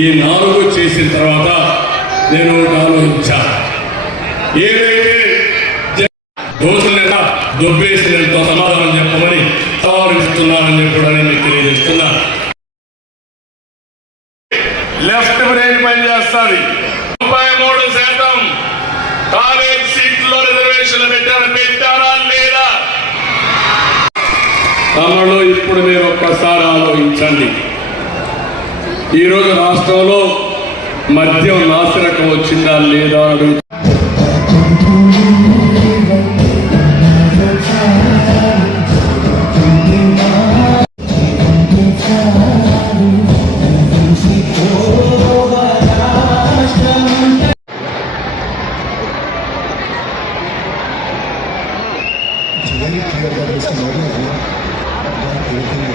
ఈ నాలుగు చేసిన తర్వాత నేను ఒకటి ఆలోచించా ఏదైతే దోషులైనా దొబ్బేసినంతో సమాధానం చెప్పమని సవాలు ఇస్తున్నానని చెప్పడానికి మీకు తెలియజేస్తున్నా. లెఫ్ట్ బ్రెయిన్ పనిచేస్తుంది ముప్పై మూడు శాతం కాలేజ్ సీట్లో రిజర్వేషన్లు పెట్టారు పెట్టారా లేదా? తమలో ఇప్పుడు మీరు ఒక్కసారి ఆలోచించండి. ఈరోజు రాష్ట్రంలో మద్యం నాసిరకం వచ్చిందా లేదా అని అడుగుతున్నా.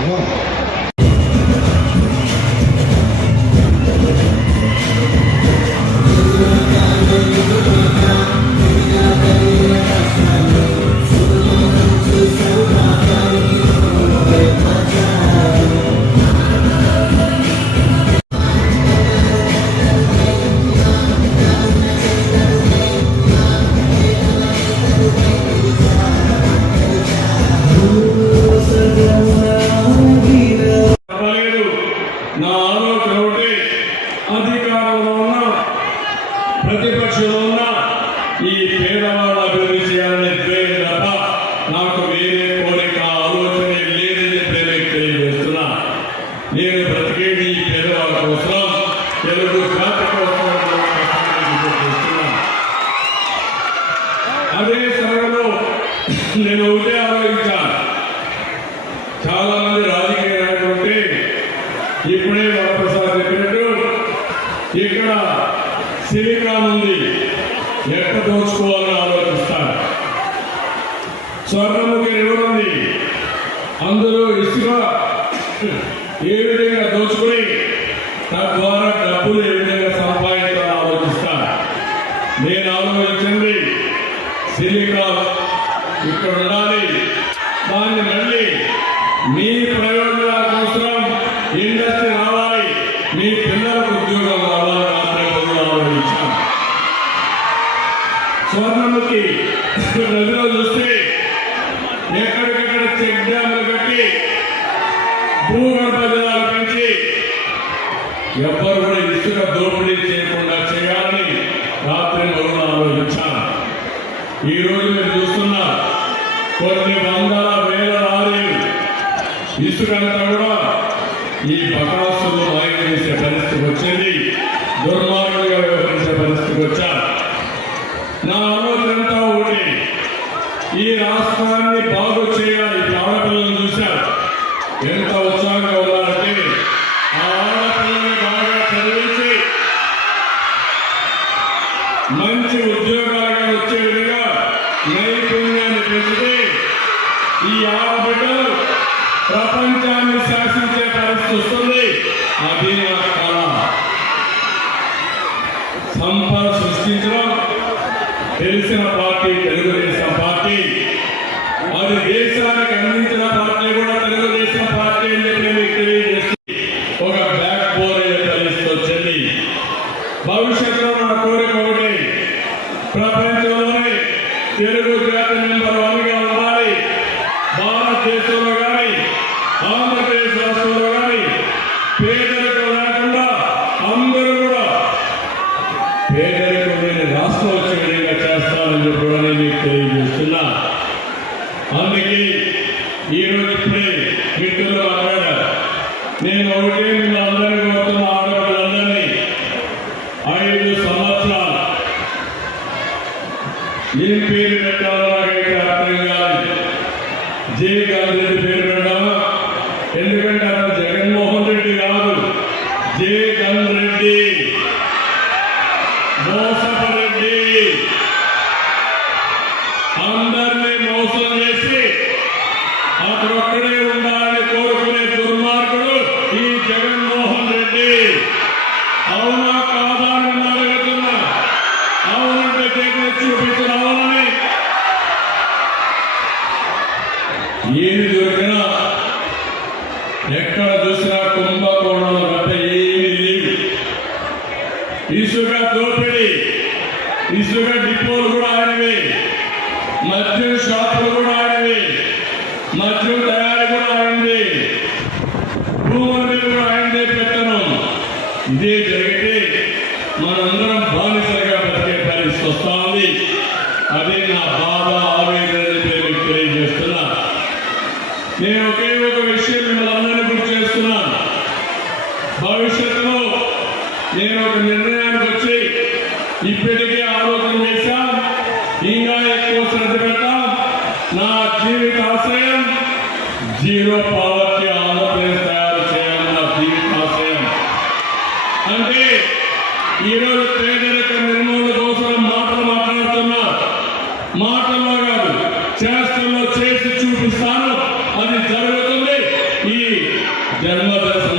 It's No. నేను ఒకటే ఆలోచించాను చాలా మంది రాజకీయ నాయకులు ఇప్పుడే వరప్రసాద్ చెప్పినట్టు ఇక్కడ సిలికాన్ ఉంది. ఎక్కడ దోచుకోవాలని ఆలోచిస్తారు. స్వర్ణముఖి రివర్ ఉంది. అందులో ఇసుక ఏ విధంగా దోచుకొని తద్వారా డబ్బులు ఏ విధంగా సంపాదించాలని ఆలోచిస్తారు. నేను ఆలోచించింది సిలికాన్ ఇక్కడ ఉండాలి. దాన్ని మళ్ళీ మీ ప్రయోజనాల కోసం ఇండస్ట్రీ రావాలి. మీ పిల్లలకు ఉద్యోగం రావాలి స్వర్ణముఖి నదిలో చూస్తే ఎక్కడికక్కడ చెక్ డ్యాములు కట్టి భూగర్భ జలాలు పెంచి ఎవ్వరు కూడా ఇసుక దోపిడీ చేయకుండా చేయాలని రాత్రి మొదలు ఆలోచించాను ఈ రోజు మీరు చూస్తున్నారు. కొన్ని వందల వేల లారీలు ఇసుకంతా కూడా ఈ బకాసులు మాయం చేసే పరిస్థితికి వచ్చింది. దుర్మార్గులుగా వ్యవహరించే పరిస్థితికి వచ్చారు. నా ఆలోచనంతా ఒకటి. ఈ రాష్ట్రాన్ని బాగు చేయాలి. ఇప్పుడు ఆడపిల్లలు చూశారు. ఎంత ఉత్సాహంగా ఉన్నారంటే ఆ ఆడపిల్లని బాగా చదివించి మంచి ఉద్యోగాలుగా వచ్చే విధంగా నైపుణ్య నైపుణ్యాన్ని పెంచితే ఈ ఆడబిడ్డలు ప్రపంచాన్ని శాసించే పరిస్థితి వస్తుంది. అది నా కళ. సంపద సృష్టించడం తెలిసిన పార్టీ తెలుగుదేశం పార్టీ. అది దేశానికి అందించిన పార్టీ కూడా తెలుగుదేశం పార్టీ అని చెప్పి మీకు తెలియజేస్తుంది ఒక బ్యాక్ బోర్ అయ్యే పరిస్థితి వచ్చింది భవిష్యత్తులో నా కోరిక ఒకటి ప్రపంచంలోనే తెలుగు జాతి నెంబర్ వన్గా ఉండాలి భారతదేశంలో కానీ ఆంధ్రప్రదేశ్ రాష్ట్రంలో కానీ పేదరికం లేకుండా అందరూ కూడా పేదరికం లేని రాష్ట్రం వచ్చే విధంగా చేస్తానని చెప్పి కూడా నేను మీకు తెలియజేస్తున్నా అందుకే ఈ రోజు ఇప్పుడే మిత్రులు మాట్లాడారు నేను ఒకటే మిమ్మల్ని అందరినీ కోరుతున్న ఐదు సంవత్సరాలు ఏం పేరు పెట్టాలో నాకైతే అర్థం కాదు. జే గాంధీ పేరు పెడదామా? ఎందుకంటే అతను జగన్మోహన్ రెడ్డి కాదు. జే గన్ రెడ్డి మోసపరెడ్డి అందరినీ ఎక్కడ చూసినా కుంభకోణం అంటే ఏమీ లేవు ఇసుక దోపిడీ ఇసుక డిపోలు కూడా ఆయనవి. మద్యం షాపులు కూడా ఆయనవి. మద్యం తయారీ కూడా ఆయనది. భూముల కూడా ఆయనదే పెట్టను ఇదే జరిగితే మనందరం బానిసలుగా బతికే పరిస్థితి వస్తా అదే నా బాధ ఆవేదన అని చెప్పి మీకు తెలియజేస్తున్నా నేను ఒకే ఒక విషయం మిమ్మల్ని అందరినీ గుర్తు చేస్తున్నాను భవిష్యత్తులో నేను ఒక నిర్ణయానికి వచ్చి ఇప్పటికే ఆలోచన చేశాం. ఇంకా ఎక్కువ శ్రద్ధ పెట్టాం నా జీవిత ఆశయం జీరో పావర్టీ ఆంధ్రప్రదేశ్ తయారు చేయాలని నా జీవిత ఆశయం. అంటే ఈరోజు పేదరిక నిర్మూలన కోసం మాటలు మాట్లాడుతున్నా. మాటల్లో కాదు చేష్టల్లో చేసి చూపిస్తాను. అది జరుగుతుంది. ఈ జన్మదశ